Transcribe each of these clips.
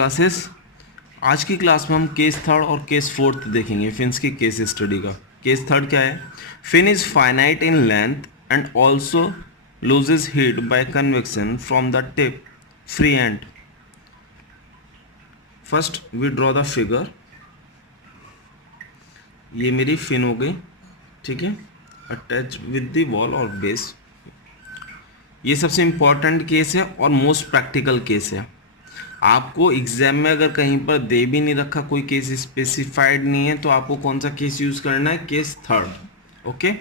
Classes. आज की class में हम केस थर्ड और केस फोर्थ देखेंगे फिन्स की केस स्टडी का। केस थर्ड क्या है? Fin is finite in length and also loses heat by convection from the tip free end. First we draw the figure. ये मेरी फिन हो गई, ठीक है, अटैच विद द वॉल और बेस। ये सबसे इंपॉर्टेंट केस है और मोस्ट प्रैक्टिकल केस है। आपको एग्जाम में अगर कहीं पर दे भी नहीं रखा, कोई केस स्पेसिफाइड नहीं है, तो आपको कौन सा केस यूज करना है? Case third. ओके,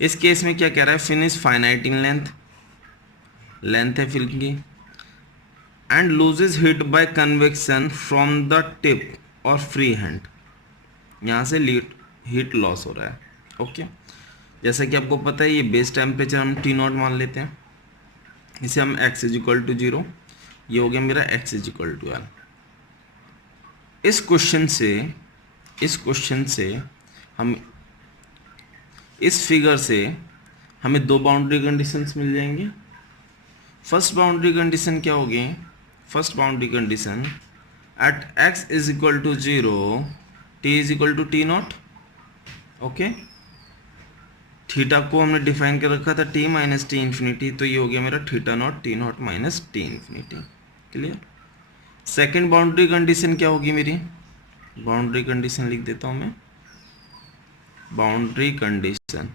इस केस में क्या कह रहा है? Fin is finite in length, length है फिन की, and loses heat by convection from the tip और फ्री हैंड। यहाँ से हीट लॉस हो रहा है। ओके, जैसा कि आपको पता है ये बेस टेम्परेचर हम टी नॉट मान लेते हैं, इसे हम x इज इक्वल टू 0, ये हो गया मेरा x is equal to l। इस क्वेश्चन से हम इस फिगर से हमें दो बाउंड्री कंडीशंस मिल जाएंगे। फर्स्ट बाउंड्री कंडीशन क्या होगी? First boundary condition at x is equal to 0 t is equal to T naught. Okay, theta को हमने डिफाइन कर रखा था t माइनस टी इन्फिनिटी, तो ये हो गया मेरा theta naught T naught minus T infinity. Clear? Second boundary condition क्या होगी मेरी? बाउंड्री कंडीशन लिख देता हूं मैं। Boundary condition,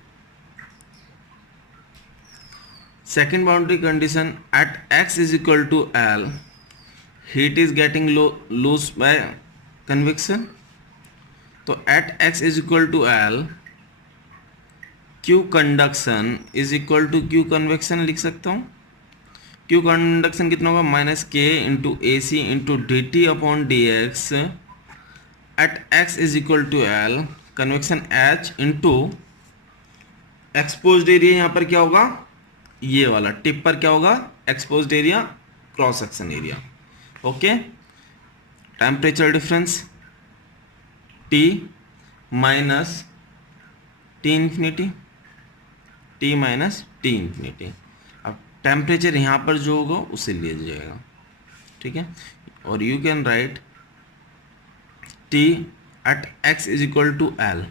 second boundary condition at x is equal to l heat is getting lose by convection. तो at x is equal to l Q conduction is equal to Q convection लिख सकता हूँ। Q conduction कितना होगा? Minus K into A C into D T upon D x at x is equal to l convection H into exposed area. यहाँ पर क्या होगा? ये वाला टिप पर क्या होगा? Exposed area, cross section area. Okay, temperature difference T minus T infinity, T minus T infinity. अब टेम्परेचर यहाँ पर जो होगा उसे ले जाएगा, ठीक है। और you can write T at x is equal to L,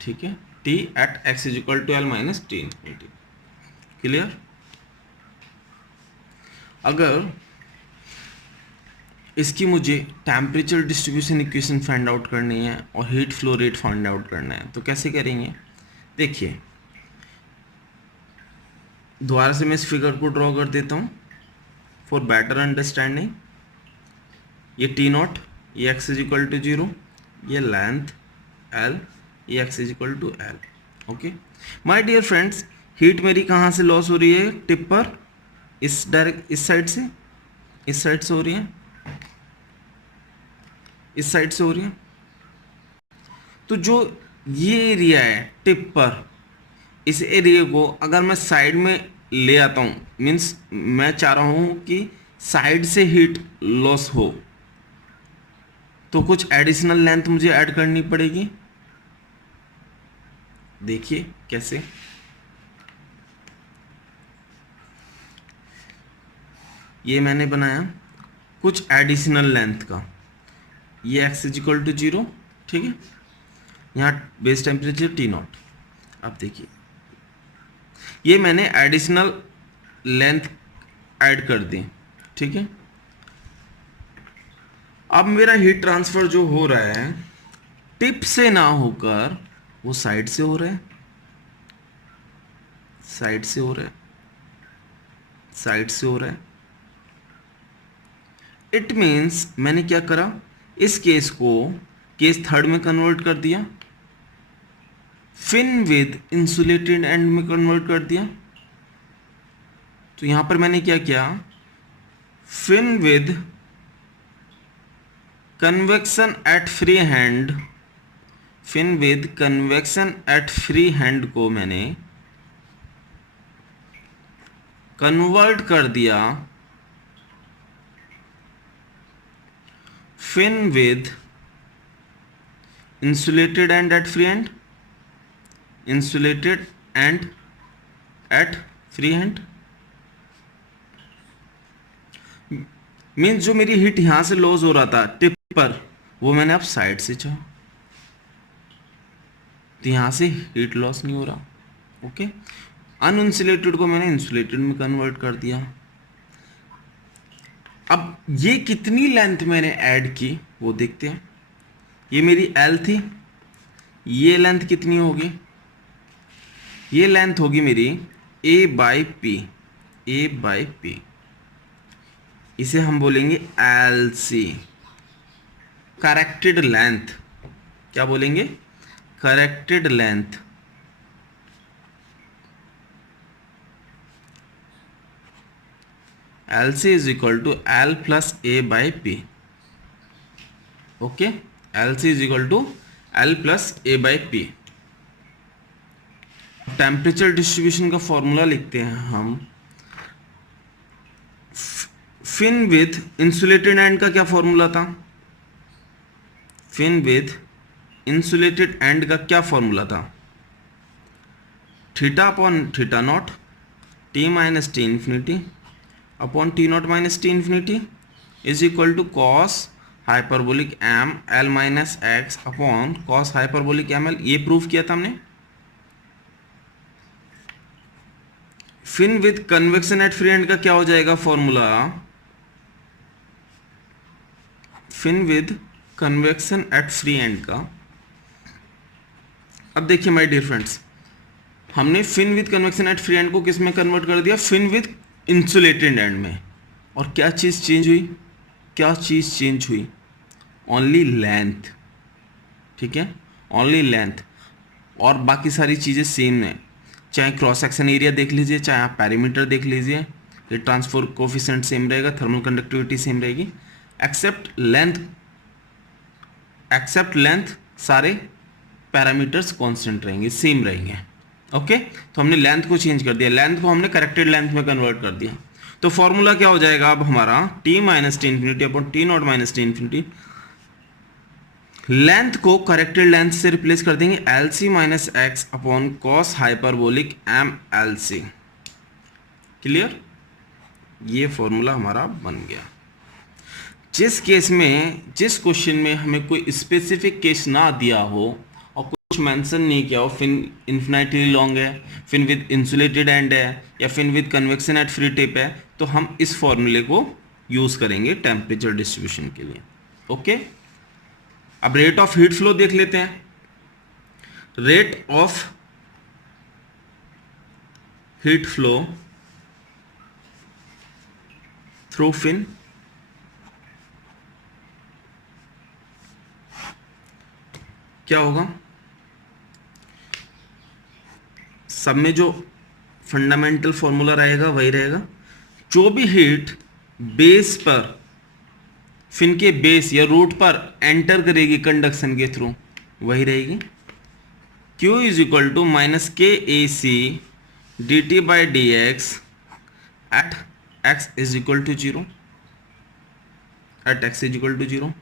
ठीक है, T at x is equal to L minus T infinity. Clear? अगर इसकी मुझे temperature distribution equation find out करनी है और heat flow rate find out करना है, तो कैसे करेंगे? देखिए, दोबारा से मैं इस फिगर को ड्रॉ कर देता हूँ फॉर बेटर अंडरस्टैंडिंग। ये टी नॉट, ये x इज इक्वल टू 0, ये लेंथ l, ये x is equal to l। Okay my dear friends, heat मेरी कहाँ से लॉस हो रही है? टिप पर, इस साइड से, इस साइड से हो रही है, इस साइड से हो रही है। तो जो ये एरिया है टिप पर, इस एरिया को अगर मैं साइड में ले आता हूँ, मीन्स मैं चाह रहा हूँ कि साइड से हीट लॉस हो, तो कुछ एडिशनल लेंथ मुझे ऐड करनी पड़ेगी। देखिए कैसे। ये मैंने बनाया कुछ एडिशनल लेंथ का, ये x इज इक्वल टू 0, ठीक है, यहाँ बेस टेम्परेचर T नॉट। अब देखिए, ये मैंने एडिशनल लेंथ ऐड कर दी, ठीक है। अब मेरा हीट ट्रांसफर जो हो रहा है टिप से ना होकर वो साइड से हो रहा है, साइड से हो रहा है, साइड से हो रहा है। इट मीन्स मैंने क्या करा? इस केस को केस थर्ड में कन्वर्ट कर दिया, फिन विद इंसुलेटेड एंड में कन्वर्ट कर दिया। तो यहां पर मैंने क्या किया? Fin with convection at free hand, fin with convection at free hand को मैंने कन्वर्ट कर दिया fin with insulated end at free hand, insulated end at free hand. Means जो मेरी हीट यहां से लॉस हो रहा था टिप पर, वो मैंने अब साइड से चाहा, तो यहां से हीट लॉस नहीं हो रहा। ओके, अनइंसुलेटेड को मैंने इंसुलेटेड में कन्वर्ट कर दिया। अब ये कितनी लेंथ मैंने ऐड की वो देखते हैं। ये मेरी एल थी, ये लेंथ कितनी होगी, ये लेंथ होगी मेरी A by P, A by P, इसे हम बोलेंगे एल सी, करेक्टेड लेंथ। क्या बोलेंगे, corrected length. L C is equal to L plus A by P. Okay, L C is equal to L plus A by P. Temperature distribution का formula लिखते हैं हम। Fin with insulated end का क्या formula था, fin with insulated end का क्या formula था, theta upon theta naught T minus T infinity upon T naught minus T infinity is equal to cos hyperbolic M L minus x upon cos hyperbolic M L. ये proof किया था हमने। Fin with convection at free end का क्या हो जाएगा formula, fin with convection at free end का। अब देखिए माय डियर फ्रेंड्स, हमने fin with convection at free end को किस में कन्वर्ट कर दिया, फिन विद इंसुलेटेड एंड में। और क्या चीज़ चेंज हुई, क्या चीज़ चेंज हुई, ओनली लेंथ। ठीक है, ओनली लेंथ, और बाकी सारी चीज़ें सेम है। चाहे क्रॉस सेक्शन एरिया देख लीजिए, चाहे आप पैरामीटर देख लीजिए, ये ट्रांसफर कोफिशिएंट सेम रहेगा, थर्मल कंडक्टिविटी सेम रहेगी, एक्सेप्ट लेंथ, एक्सेप्ट लेंथ सारे पैरामीटर्स कांस्टेंट रहेंगे, सेम रहेंगे। ओके, तो हमने लेंथ को चेंज कर दिया, लेंथ को हमने करेक्टेड लेंथ में कन्वर्ट कर दिया। तो फॉर्मूला क्या हो जाएगा अब हमारा, T minus T infinity upon T naught minus T infinity. Length को करेक्टेड लेंथ से रिप्लेस कर देंगे, L C minus x upon cos hyperbolic M L C. Clear, ये फॉर्मूला हमारा बन गया। जिस केस में, जिस क्वेश्चन में हमें कोई स्पेसिफिक केस ना दिया हो और कुछ मेंशन नहीं किया हो, फिन इन्फिनिटली लॉन्ग है, फिन विद इंसुलेटेड एंड है, या fin with convection at free tip है, तो हम इस फॉर्मूले को यूज करेंगे टेम्परेचर डिस्ट्रीब्यूशन के लिए। ओके, अब रेट ऑफ हीट फ्लो देख लेते हैं। Rate of heat flow through fin, क्या होगा, सब में जो फंडामेंटल फॉर्मूला रहेगा वही रहेगा। जो भी हीट बेस पर, फिन के बेस या रूट पर एंटर करेगी कंडक्शन के थ्रू, वही रहेगी। Q is equal to minus के A C D T by D x at x is equal to zero, at x is equal to zero.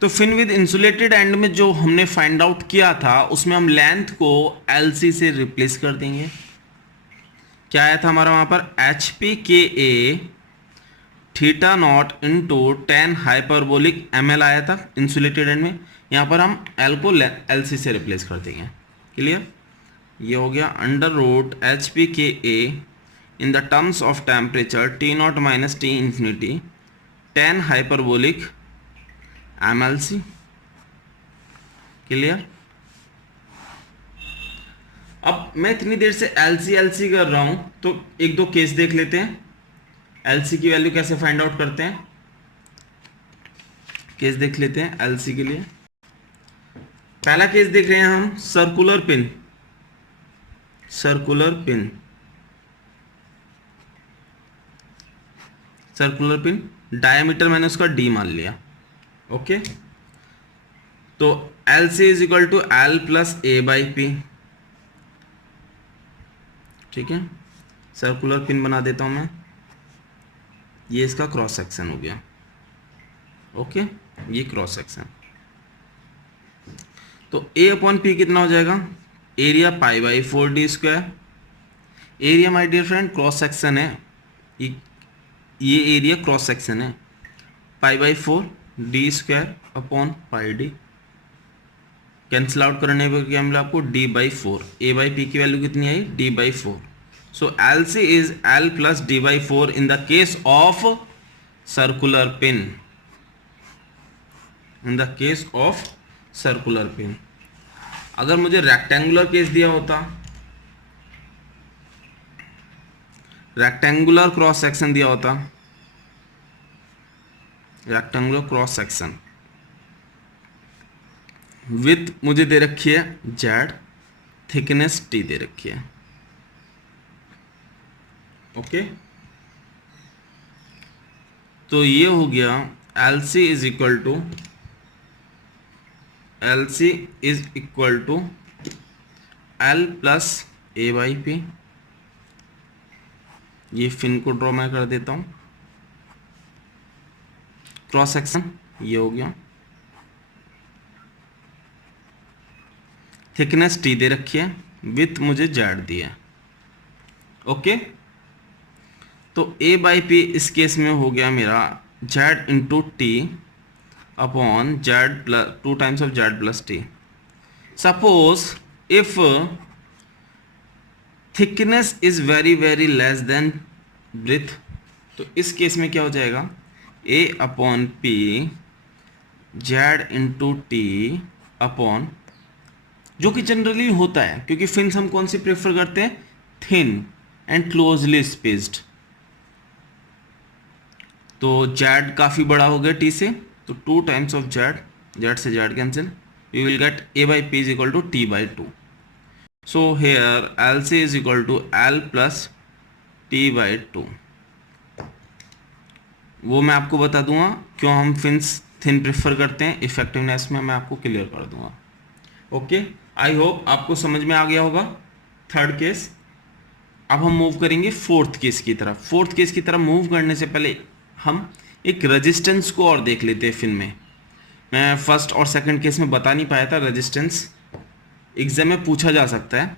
तो फिन विद इंसुलेटेड एंड में जो हमने find out किया था, उसमें हम लेंथ को एल सी से रिप्लेस कर देंगे। क्या आया था हमारा वहां पर, h P k A theta naught into tan hyperbolic M L आया था इंसुलेटेड एंड में। यहाँ पर हम एल को एल सी से रिप्लेस कर देंगे। क्लियर, ये हो गया under root h P k A in the terms of temperature T naught minus T infinity tan hyperbolic M L C. Clear, अब मैं इतनी देर से एल सी कर रहा हूं, तो एक दो केस देख लेते हैं। एलसी की वैल्यू कैसे फाइंड आउट करते हैं, केस देख लेते हैं एलसी के लिए। पहला केस देख रहे हैं हम, circular pin, circular pin, circular pin, diameter मैंने उसका डी मान लिया। ओके, तो L C is equal to L plus A by P. ठीक है, सर्कुलर पिन बना देता हूं मैं, ये इसका क्रॉस सेक्शन हो गया। ओके, ये क्रॉस सेक्शन, तो ए अपॉन पी कितना हो जाएगा, area pi by 4d²। Area my dear friend cross section है, ये एरिया क्रॉस सेक्शन है, पाई/4 d square upon pi d, cancel out करने पर क्या मिला आपको, d/4, a/p की वैल्यू कितनी आई, d/4. So LC is L plus d/4 in the case of circular pin, in the case of circular pin. अगर मुझे रेक्टेंगुलर केस दिया होता, रेक्टेंगुलर क्रॉस सेक्शन दिया होता, रेक्टेंगुलर क्रॉस सेक्शन विथ मुझे दे रखी है जेड, थिकनेस टी दे रखी है. ओके, तो ये हो गया LC is equal to, LC is equal to L plus a/p. ये फिन को ड्रॉ मैं कर देता हूं, क्रॉस सेक्शन ये हो गया, थिकनेस टी दे रखी है, विथ मुझे जेड दिया. ओके, तो a/p इस केस में हो गया मेरा Z into T upon Z plus 2 times of Z plus T. Suppose if thickness is very very less then breadth, तो इस केस में क्या हो जाएगा, a/p Z into T upon, जो कि जनरली होता है क्योंकि फिन्स हम कौन सी प्रेफर करते हैं, थिन एंड क्लोजली स्पेस्ड. तो जेड काफ़ी बड़ा हो गया टी से, तो 2 टाइम्स ऑफ जेड, जेड से Z cancel, you will get a/p is equal to t/2. So here LC is equal to L plus t/2. वो मैं आपको बता दूंगा क्यों हम फिन्स थिन प्रेफर करते हैं, इफेक्टिवनेस में मैं आपको क्लियर कर दूंगा. ओके, आई होप आपको समझ में आ गया होगा थर्ड केस. अब हम मूव करेंगे फोर्थ केस की तरफ. फोर्थ केस की तरफ मूव करने से पहले हम एक रेजिस्टेंस को और देख लेते हैं फिन में. मैं फर्स्ट और सेकंड केस में बता नहीं पाया था, रेजिस्टेंस एग्जाम में पूछा जा सकता है.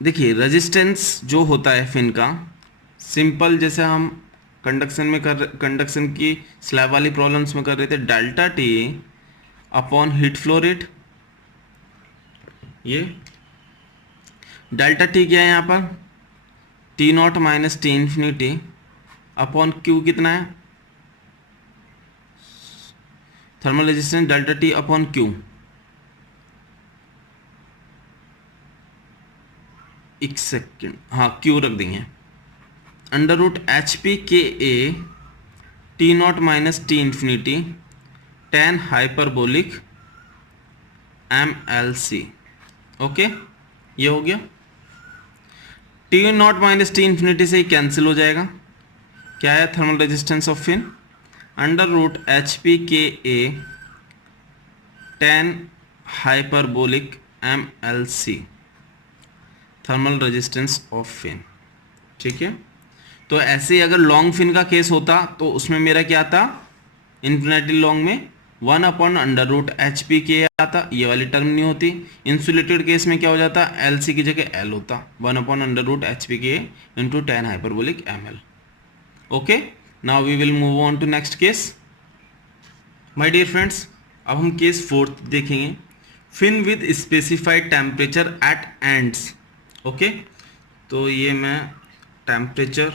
देखिए रेजिस्टेंस जो होता है फिन का, सिंपल जैसे हम कंडक्शन की स्लैब वाली प्रॉब्लम्स में कर रहे थे, delta T upon heat flow rate. ये डेल्टा टी क्या है यहाँ पर, T0 minus T infinity upon Q कितना है, thermal resistance delta T upon Q. एक सेकेंड, हाँ क्यू रख देंगे, अंडर रूट HP के ए T0 minus T infinity tan hyperbolic MLC. Okay, ये हो गया. T0 माइनस टी इन्फिनिटी से ही कैंसिल हो जाएगा. क्या है thermal resistance of fin, under root HP K A tan hyperbolic MLC, thermal resistance of fin. ठीक है, तो ऐसे ही अगर लॉन्ग फिन का केस होता तो उसमें मेरा क्या था, इन्फिनिटी लॉन्ग में 1 अपॉन अंडर रूट HP के आता, ये वाली टर्म नहीं होती. इंसुलेटेड केस में क्या हो जाता, LC की जगह L होता, 1 upon under root HP K into tan hyperbolic ML. Okay, now we will move on to next case. My dear friends, अब हम केस फोर्थ देखेंगे, fin with specified temperature at ends. Okay, तो ये मैं temperature,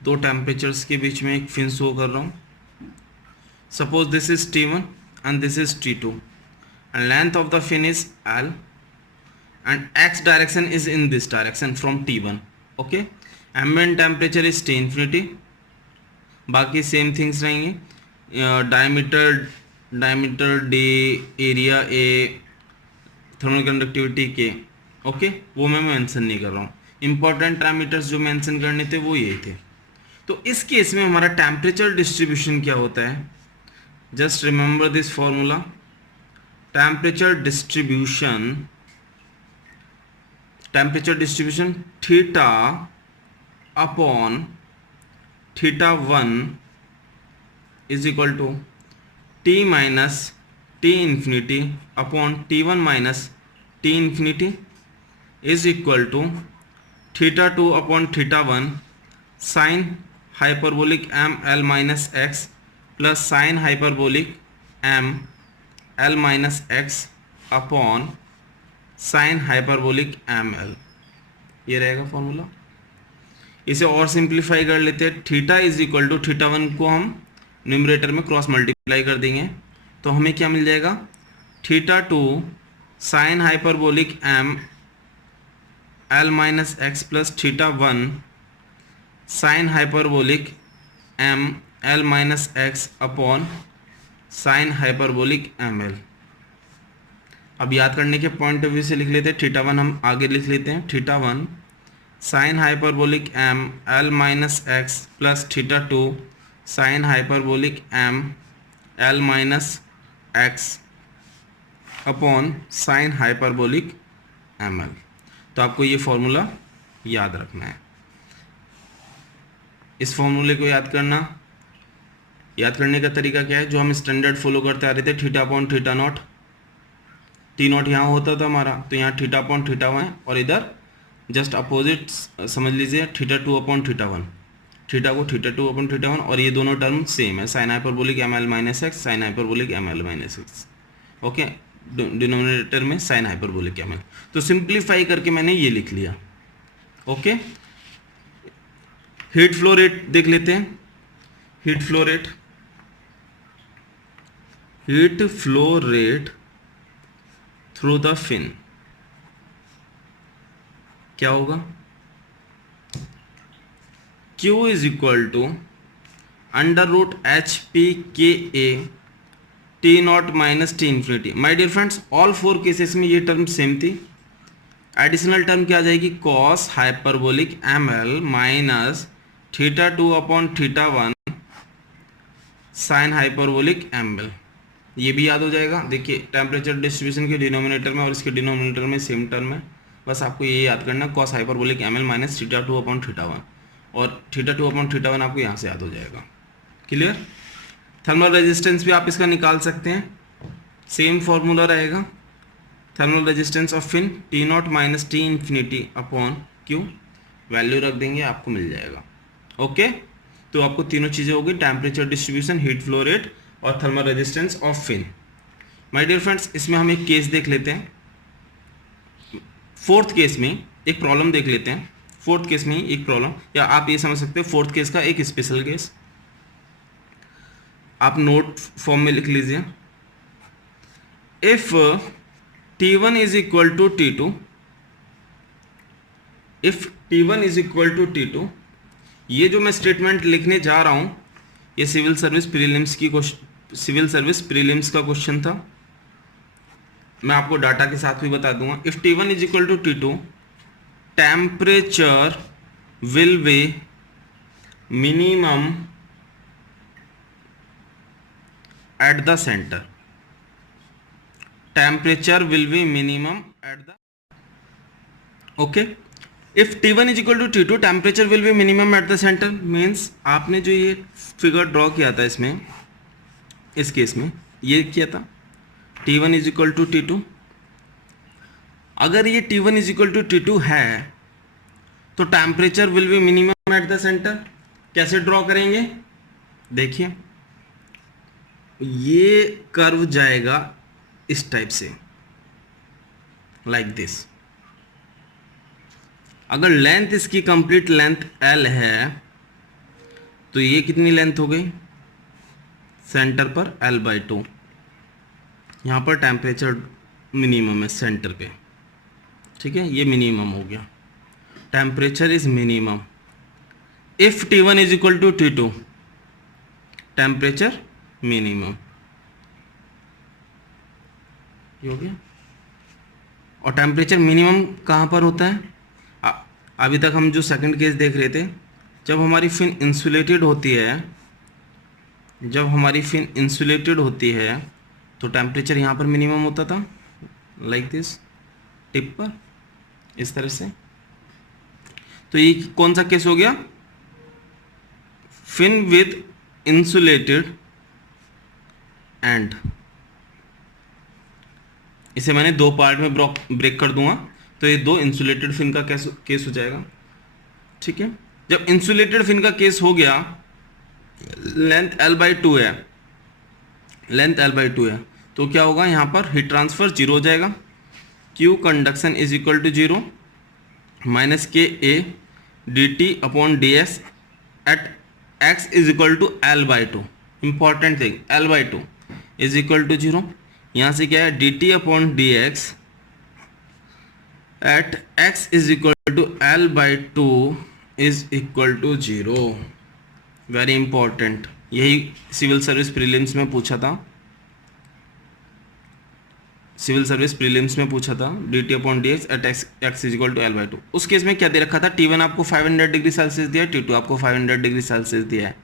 2 temperatures के बीच में एक fin show कर रहा हूँ. Suppose this is T1 and this is T2 and length of the fin is L and x direction is in this direction from T1. Okay, ambient temperature is T infinity, बाकी same things रहेंगे. Diameter D, area A, thermal conductivity K. Okay, वो मैं mention नहीं कर रहा हूँ. Important parameters जो mention करने थे वो यही थे. तो इस केस में हमारा टेम्परेचर डिस्ट्रीब्यूशन क्या होता है, just remember this formula. temperature distribution theta upon theta 1 is equal to T minus T infinity upon T1 minus T infinity is equal to theta 2 upon theta 1 sin hyperbolic M L minus x plus sine hyperbolic M L minus x upon sine hyperbolic M L, ये रहेगा formula. इसे और simplify कर लेते हैं। Theta is equal to theta one को हम numerator में क्रॉस मल्टीप्लाई कर देंगे तो हमें क्या मिल जाएगा, theta two sine hyperbolic M L minus x plus theta one sine hyperbolic M L minus x upon sine hyperbolic M L. अब याद करने के पॉइंट ऑफ व्यू से लिख लेते हैं, थीटा वन हम आगे लिख लेते हैं, theta one sine hyperbolic M L minus x plus theta two sine hyperbolic M L minus x upon sine hyperbolic M L. तो आपको ये फॉर्मूला याद रखना है। इस फॉर्मूले को याद करने का तरीका क्या है, जो हम स्टैंडर्ड फॉलो करते आ रहे थे, theta upon theta naught, T not यहाँ होता था हमारा, तो यहाँ थीटा अपॉन थीटा वन, और इधर जस्ट अपोजिट समझ लीजिए theta two upon theta one, theta को theta two upon theta one, और ये दोनों टर्म सेम है, sine hyperbolic M L minus x, sine hyperbolic M L minus x. Okay, denominator में साइन हाइपरबोलिक एम एल। तो simplify करके मैंने ये लिख लिया। ओके, हीट फ्लो रेट देख लेते हैं। Heat flow rate through the fin क्या होगा, Q is equal to under root h P k A T naught minus T infinity. My dear friends, all four cases में ये term same थी। Additional term क्या आ जाएगी, cos hyperbolic M L minus theta two upon theta one sine hyperbolic M L, ये भी याद हो जाएगा। देखिए टेम्परेचर डिस्ट्रीब्यूशन के डिनोमिनेटर में और इसके डिनोमिनेटर में सेम टर्म है, बस आपको ये याद करना, cos hyperbolic M L minus theta two upon theta one, और theta two upon theta one आपको यहाँ से याद हो जाएगा। क्लियर। थर्मल रेजिस्टेंस भी आप इसका निकाल सकते हैं, सेम फॉर्मूला रहेगा। Thermal resistance of fin T naught minus T infinity upon Q, value रख देंगे आपको मिल जाएगा। ओके, तो आपको तीनों चीज़ें होगी, temperature distribution, heat flow rate और thermal resistance of fin. My dear friends, इसमें हम एक केस देख लेते हैं। फोर्थ केस में एक प्रॉब्लम देख लेते हैं। फोर्थ केस में एक प्रॉब्लम, या आप ये समझ सकते हो फोर्थ केस का एक स्पेशल केस, आप नोट फॉर्म में लिख लीजिए। If T1 is equal to T2, if T1 is equal to T2, ये जो मैं स्टेटमेंट लिखने जा रहा हूं, ये सिविल सर्विस प्रीलिम्स का क्वेश्चन था। मैं आपको डाटा के साथ भी बता दूंगा। If T1 is equal to T2, temperature will be minimum at the center, temperature will be minimum at the, okay, if T1 is equal to T2, temperature will be minimum at the center means आपने जो ये figure draw किया था इसमें, इस case में ये किया था T1 is equal to T2। अगर ये T1 is equal to T2 है तो temperature will be minimum at the centre. कैसे ड्रॉ करेंगे, देखिए ये कर्व जाएगा इस टाइप से, लाइक दिस। अगर लेंथ इसकी कंप्लीट लेंथ L है तो ये कितनी लेंथ हो गई, सेंटर पर L/2। यहाँ पर टेम्परेचर मिनिमम है सेंटर पे, ठीक है, ये मिनिमम हो गया, temperature is minimum. If T1 is equal to T2, temperature minimum, ये हो गया। और टेम्परेचर मिनिमम कहाँ पर होता है, अभी तक हम जो सेकंड केस देख रहे थे, जब हमारी फिन इंसुलेटेड होती है, जब हमारी फिन इंसुलेटेड होती है तो टेम्परेचर यहाँ पर मिनिमम होता था, लाइक दिस, टिप पर इस तरह से। तो ये कौन सा केस हो गया, फिन विद इंसुलेटेड एंड। इसे मैंने दो पार्ट में ब्रेक कर दूंगा, तो ये दो इंसुलेटेड फिन का केस हो जाएगा, ठीक है। जब इंसुलेटेड फिन का केस हो गया, लेंथ L/2 है, लेंथ L/2 है, तो क्या होगा यहाँ पर हीट ट्रांसफर जीरो हो जाएगा। Q conduction is equal to zero minus के A d T upon d S at x is equal to L/2। Important thing, L/2 is equal to zero. यहाँ से क्या है, d T upon D x at x is equal to L/2 is equal to zero. Very important, यही civil service prelims में पूछा था, civil service prelims में पूछा था, d T upon D x at x is equal to L/2। उस case में क्या दे रखा था, T1 आपको 500 डिग्री सेल्सियस दिया है, T2 आपको 500 डिग्री सेल्सियस दिया है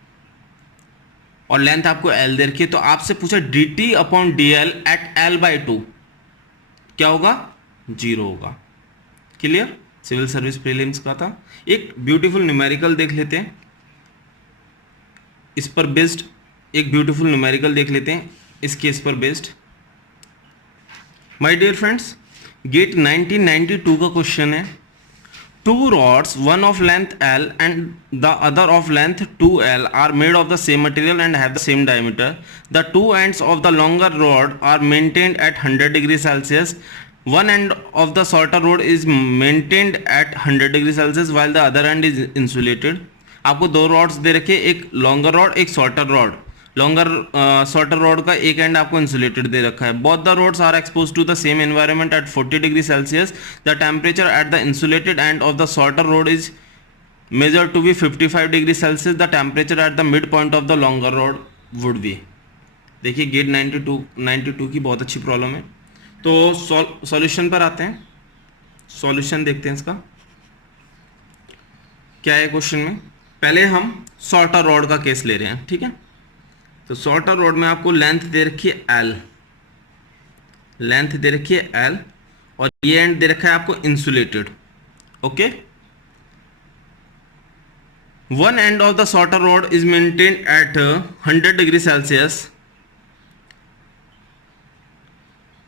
और लेंथ आपको L दे रखी है। तो आपसे पूछा D T upon D L at L/2 क्या होगा, जीरो होगा। क्लियर, सिविल सर्विस प्रीलिम्स का था। एक ब्यूटीफुल न्यूमेरिकल देख लेते हैं, इस पर बेस्ड एक ब्यूटीफुल न्यूमेरिकल देख लेते हैं, इस केस पर based. My dear friends, GATE 1992 का क्वेश्चन है, two rods, one of length L and the other of length 2L are made of the same material and have the same diameter. The two ends of the longer rod are maintained at 100 degrees Celsius. One end of the shorter rod is maintained at 100 degrees Celsius while the other end is insulated. आपको दो rods दे रखे, एक longer rod, एक shorter rod. Longer shorter rod का एक end आपको insulated दे रखा है। Both the rods are expose to the same environment at 40 degree Celsius. The temperature at the insulated end of the shorter rod is measure to be 55 degree Celsius. The temperature at the mid point of the longer rod would be. देखिए GATE 92 की बहुत अच्छी problem है। तो solution पर आते हैं, solution देखते हैं इसका क्या है क्वेश्चन में। पहले हम शॉर्टर रॉड का केस ले रहे हैं, ठीक है। तो शॉर्टर रॉड में आपको लेंथ दे रखी है L, लेंथ दे रखी है L और ये एंड दे रखा है आपको insulated, okay. One and of the shorter rod is maintained at 100 degree Celsius,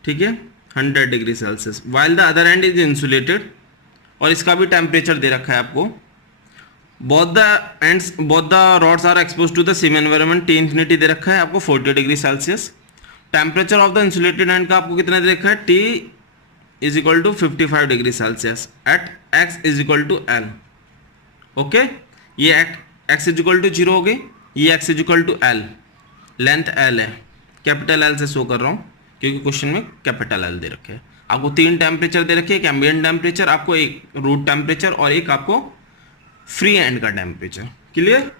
ठीक है, 100 degree Celsius, while the other and is insulated और इसका भी टेम्परेचर दे रखा है आपको। both the rods are exposed to the same environment, T infinity दे रखा है आपको 40 degree Celsius. Temperature of the insulated end का आपको कितना दे रखा है, T is equal to 55 degree Celsius at x is equal to L, okay. ये x is equal to zero हो गई, ये x is equal to L, length L है, कैपिटल L से शो कर रहा हूँ क्योंकि क्वेश्चन में कैपिटल L दे रखे हैं। आपको तीन टेम्परेचर दे रखे हैं, एक एम्बिएंट टेम्परेचर, आपको एक रूट टेम्परेचर और एक आपको फ्री एंड का टेम्परेचर। क्लियर,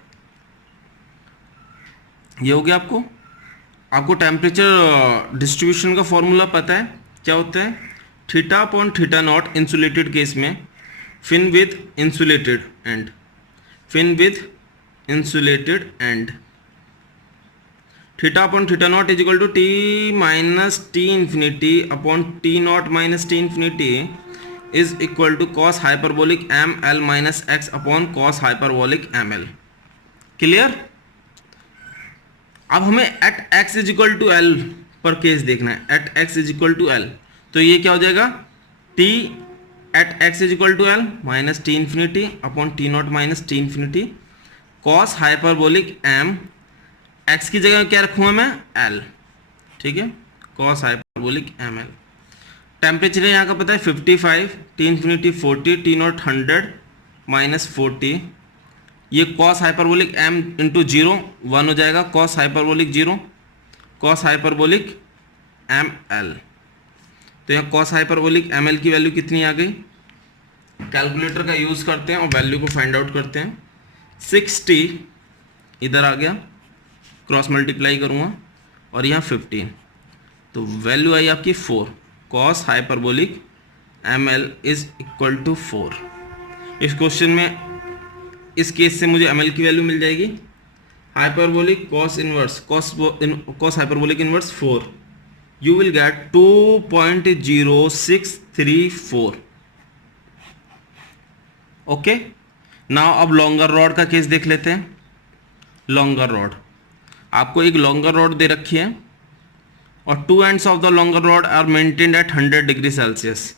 ये हो गया। आपको टेम्परेचर डिस्ट्रीब्यूशन का फॉर्मूला पता है, क्या होता है, theta upon theta naught insulated case में, fin with insulated end, fin with insulated end, theta upon theta naught is equal to T minus T infinity upon T naught minus T infinity is equal to cos hyperbolic M L minus x upon cos hyperbolic M L. Clear. अब हमें at x is equal to L पर case देखना है, at x is equal to L, तो ये क्या हो जाएगा, T at x is equal to L minus T infinity upon T naught minus T infinity cos hyperbolic M, X की जगह क्या रखूँगा मैं, एल, ठीक है, cos hyperbolic M L. Temperature यहाँ का पता है 55, T infinity 40, T naught 100 minus 40, ये cos hyperbolic M into zero 1 हो जाएगा, cos hyperbolic zero, cos hyperbolic M L. तो यहाँ कॉस हाइपरबोलिक एम एल की वैल्यू कितनी आ गई, कैलकुलेटर का यूज़ करते हैं और वैल्यू को फाइंड आउट करते हैं। 60 इधर आ गया, क्रॉस मल्टीप्लाई करूँगा और यहाँ 15, तो वैल्यू आई आपकी 4, cos hyperbolic M L is equal to 4। इस क्वेश्चन में इस केस से मुझे एम एल की वैल्यू मिल जाएगी, hyperbolic cos inverse cos hyperbolic inverse 4, you will get 2.0634, okay. Now अब लॉन्गर रॉड का केस देख लेते हैं। लॉन्गर रॉड, आपको एक लॉन्गर रॉड दे रखी है और two ends of the longer rod are maintained at 100 degree Celsius.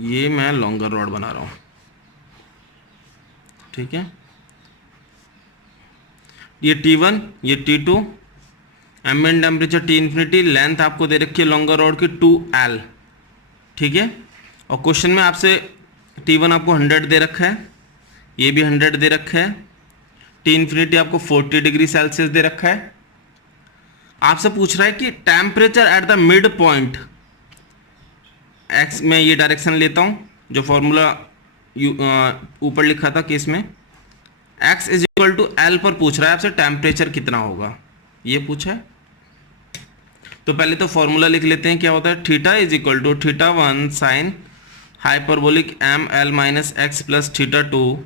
ये मैं लॉन्गर रॉड बना रहा हूँ, ठीक है। ये T1, ये T2, ambient temperature T infinity, length आपको दे रखी है लॉन्गर रॉड की 2L, ठीक है। और क्वेश्चन में आपसे T1 आपको 100 दे रखा है, ये भी 100 दे रखा है, T इन्फिनिटी आपको 40 डिग्री सेल्सियस दे रखा है। आपसे पूछ रहा है कि temperature at the mid point, x में ये डायरेक्शन लेता हूँ जो फॉर्मूला ऊपर लिखा था केस में, x is equal to L पर पूछ रहा है आपसे टेम्परेचर कितना होगा, ये पूछा है। तो पहले तो फॉर्मूला लिख लेते हैं, क्या होता है, theta is equal to θ1 sine hyperbolic M L minus x plus θ2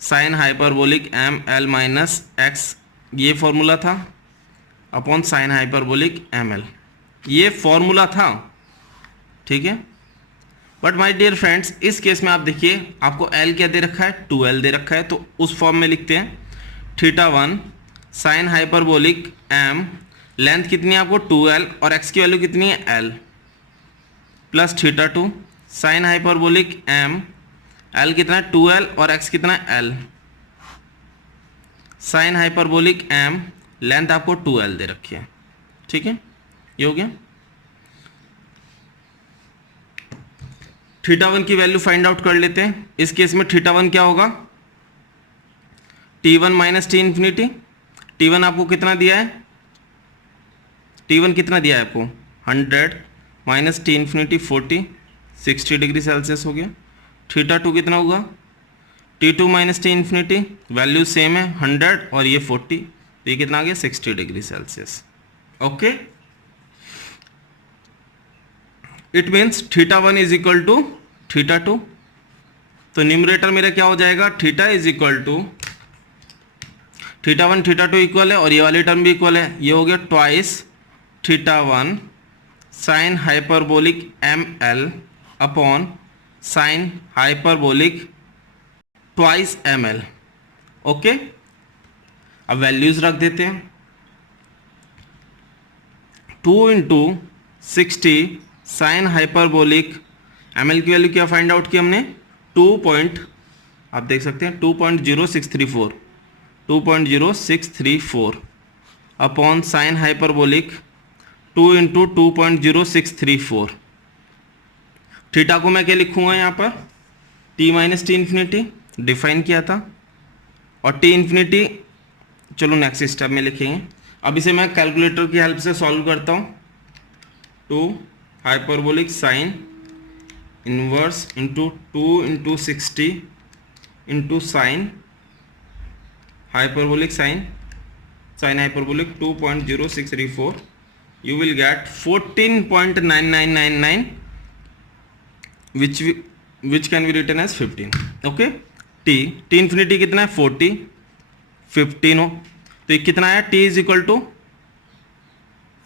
sine hyperbolic M L minus x, ये फॉर्मूला था, upon sine hyperbolic M L, ये फॉर्मूला था, ठीक है। बट माय डियर फ्रेंड्स, इस केस में आप देखिए आपको L क्या दे रखा है, 2L दे रखा है, तो उस फॉर्म में लिखते हैं θ1 साइन हाइपरबोलिक m, लेंथ कितनी है आपको 2L और x की वैल्यू कितनी है L, plus θ2 sine hyperbolic m, L कितना है 2L और x कितना है L, sign hyperbolic m, length आपको 2L दे रखी है, ठीक है। ये हो गया। θ1 की वैल्यू फाइंड आउट कर लेते हैं। इस केस में θ1 क्या होगा, T1 minus T infinity. T1 आपको कितना दिया है, T1 कितना दिया है आपको 100 minus T infinity 40, 60 degree Celsius हो गया। θ2 कितना होगा, T2 minus T infinity, value same है 100 और ये 40, तो ये कितना आ गया 60 degree Celsius, okay. It means θ1 is equal to θ2, तो न्यूमरेटर मेरा क्या हो जाएगा, theta is equal to θ1 θ2 equal है और ये वाली टर्म भी इक्वल है, ये हो गया twice θ1 sine hyperbolic ml upon sine hyperbolic twice ml, okay. अब वैल्यूज रख देते हैं, 2 इंटू 60 साइन हाइपरबोलिक ml की वैल्यू क्या फाइंड आउट की हमने, आप देख सकते हैं 2.0634 upon sine hyperbolic 2 into 2.0634। Theta को मैं क्या लिखूंगा यहाँ पर, t minus T infinity define किया था, और t इन्फिनिटी चलो नेक्स्ट स्टेप में लिखेंगे। अब इसे मैं कैलकुलेटर की हेल्प से सॉल्व करता हूँ, 2 hyperbolic sine inverse into 2 into 60 into sine hyperbolic sine hyperbolic 2.0634, you will get 14.9999 which can be written as 15, okay। t infinity कितना है 40, 15 हो, तो ये कितना है, t is equal to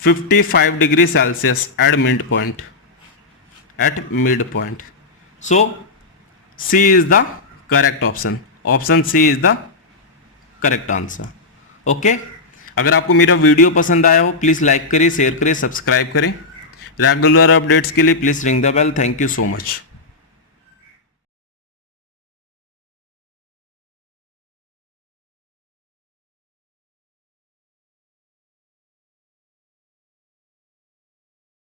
55 degree Celsius at mid point, so C is the correct option, option C is the correct answer, okay. अगर आपको मेरा वीडियो पसंद आया हो प्लीज़ लाइक करें, शेयर करें, सब्सक्राइब करें। रेगुलर अपडेट्स के लिए please ring the bell. Thank you so much.